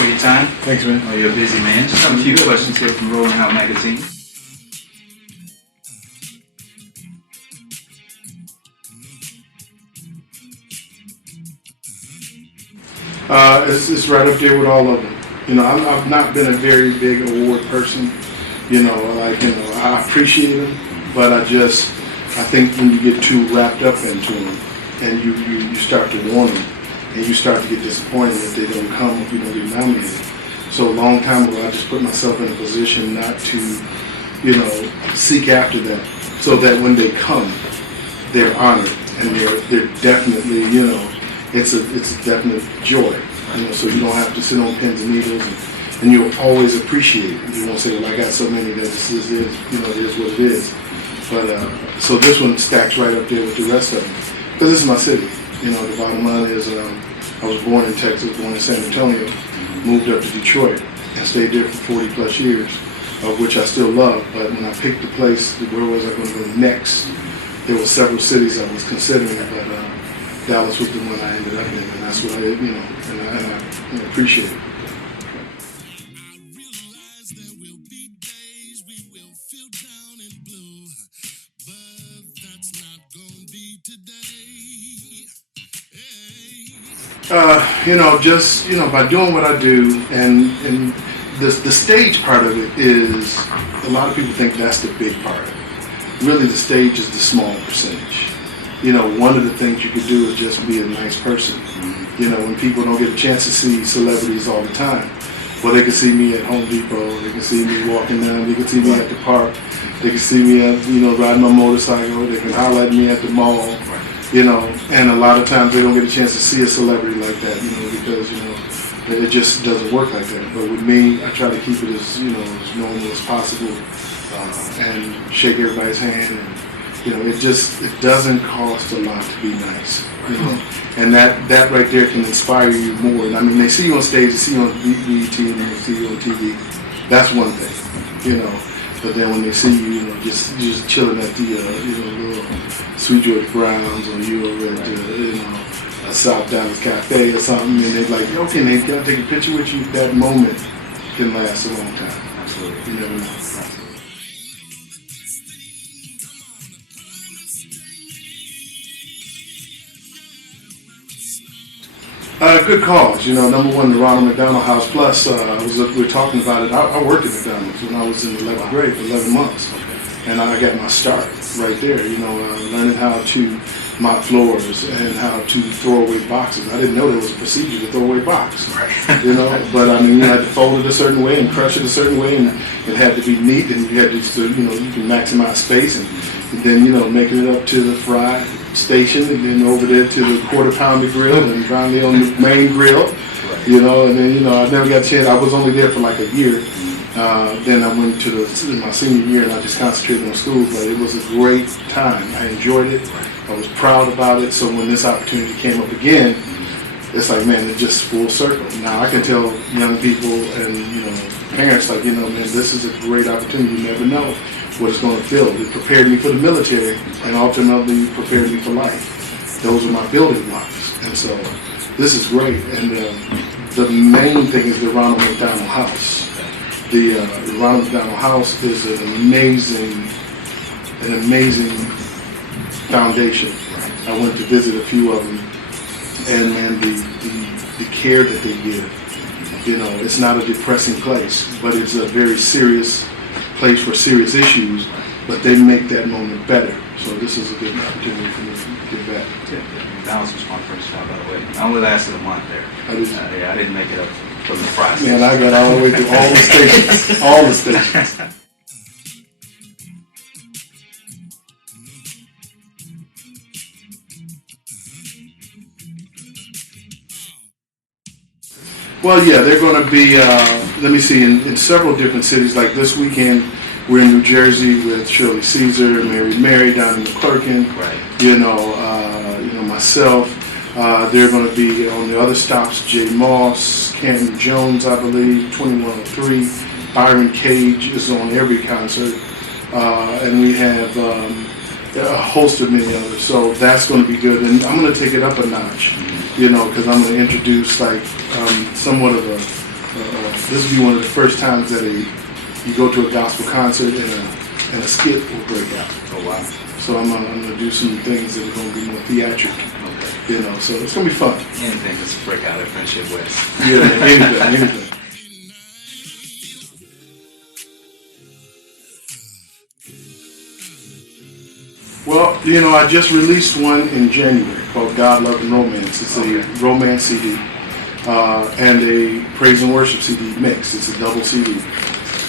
for your time. Thanks, man. Oh, you're a busy man. Just have a few questions here from Rolling Out Magazine. It's right up there with all of them. You know, I've not been a very big award person. I appreciate them, but I think when you get too wrapped up into them and you start to want them and you start to get disappointed if they don't come, if you don't get nominated. So a long time ago, I just put myself in a position not to, seek after them, so that when they come, they're honored and they're definitely, it's a definite joy. So you don't have to sit on pins and needles, and you'll always appreciate it. You won't say, well, I got so many that this is, it is what it is. But so this one stacks right up there with the rest of them, because this is my city. The bottom line is, I was born in Texas, born in San Antonio, moved up to Detroit, and stayed there for 40 plus years, of which I still love. But when I picked the place, where was I going to go next? There were several cities I was considering, but Dallas was the one I ended up in, and that's what I appreciate it. By doing what I do, and the stage part of it is, a lot of people think that's the big part of it. Really, the stage is the small percentage. One of the things you could do is just be a nice person. When people don't get a chance to see celebrities all the time, well, they can see me at Home Depot, they can see me walking down, they can see me at the park, they can see me at, riding my motorcycle, they can holler at me at the mall, and a lot of times they don't get a chance to see a celebrity like that, because, it just doesn't work like that. But with me, I try to keep it as, as normal as possible, and shake everybody's hand, and, it doesn't cost a lot to be nice, and that right there can inspire you more. And I mean, they see you on stage, they see you on BET, and they see you on TV. That's one thing, But then when they see you, just chilling at the, little Sweet George Brown's, or you over at a South Dallas cafe or something, and they're like, okay, Nate, can I take a picture with you? That moment can last a long time. Absolutely. You never know. Good cause. Number one, the Ronald McDonald House. Plus, we were talking about it. I worked at McDonald's when I was in 11th grade for 11 months. And I got my start right there, learning how to mop floors and how to throw away boxes. I didn't know there was a procedure to throw away box, but I mean, you had to fold it a certain way and crush it a certain way, and it had to be neat, and you had to, you can maximize space, and then, making it up to the fry station, and then over there to the quarter pounder grill, and finally on the main grill, and then, I never got a chance. I was only there for like a year. Then I went to my senior year, and I just concentrated on school, but it was a great time. I enjoyed it. I was proud about it. So when this opportunity came up again, it's like, man, it's just full circle. Now I can tell young people and, parents, like, man, this is a great opportunity. You never know what it's going to feel. It prepared me for the military, and ultimately prepared me for life. Those are my building blocks. And so this is great. And the main thing is the Ronald McDonald House. The Ronald McDonald House is an amazing foundation. I went to visit a few of them, and man, the care that they give, it's not a depressing place, but it's a very serious place for serious issues, but they make that moment better. So this is a good opportunity for me to give back. Yeah, Dallas was my first job, by the way. I only lasted a month there. I didn't make it up from the process. Man, I got all the way through all the stations. All the stations. Well, yeah, they're going to be, let me see, in several different cities. Like this weekend, we're in New Jersey with Shirley Caesar, Mary down in McClurkin. Right. Myself. They're going to be on the other stops, Jay Moss, Canton Jones, I believe, 2103. Byron Cage is on every concert. And we have a host of many others. So that's going to be good. And I'm going to take it up a notch, because I'm going to introduce like somewhat of this will be one of the first times that you go to a gospel concert and a skit will break out. Oh, wow. So I'm gonna do some things that are gonna be more theatrical. Okay. You know, so it's gonna be fun. Anything just to break out at Friendship West. Yeah, anything. Well, you know, I just released one in January called God, Love, and Romance. It's a romance CD and a praise and worship CD mix. It's a double CD.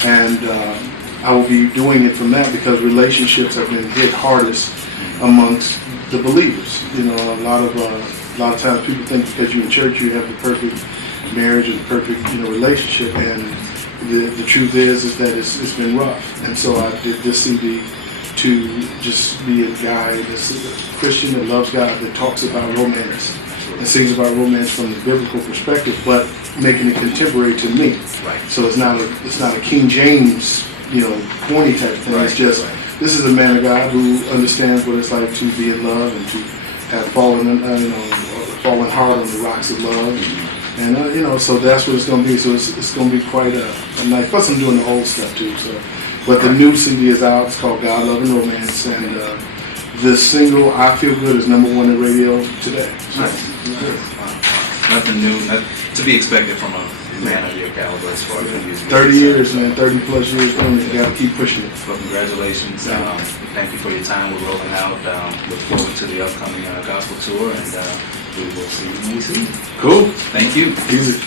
And I will be doing it from that because relationships have been hit hardest amongst the believers. You know, a lot of times people think because you're in church you have the perfect marriage and the perfect, you know, relationship, and the truth is that it's been rough. And so I did this CD to just be a guy that's a Christian that loves God, that talks about romance and sings about romance from the biblical perspective, but making it contemporary to me. Right. So it's not a King James, you know, corny type thing. Right. It's just this is a man of God who understands what it's like to be in love and to have fallen hard on the rocks of love, and you know, so that's what it's going to be. So it's going to be quite a nice. Plus, I'm doing the old stuff too. So, but the new CD is out. It's called God, Love, and Romance, and the single "I Feel Good" is #1 in radio today. So, nice. Nothing new, to be expected from a man of your caliber as far as music. 30 years, man. 30 plus years doing it. You got to keep pushing it. Well, congratulations. Thank you for your time. We're rolling out. Look forward to the upcoming gospel tour, and we will see you when we see you. Cool. Thank you. Easy.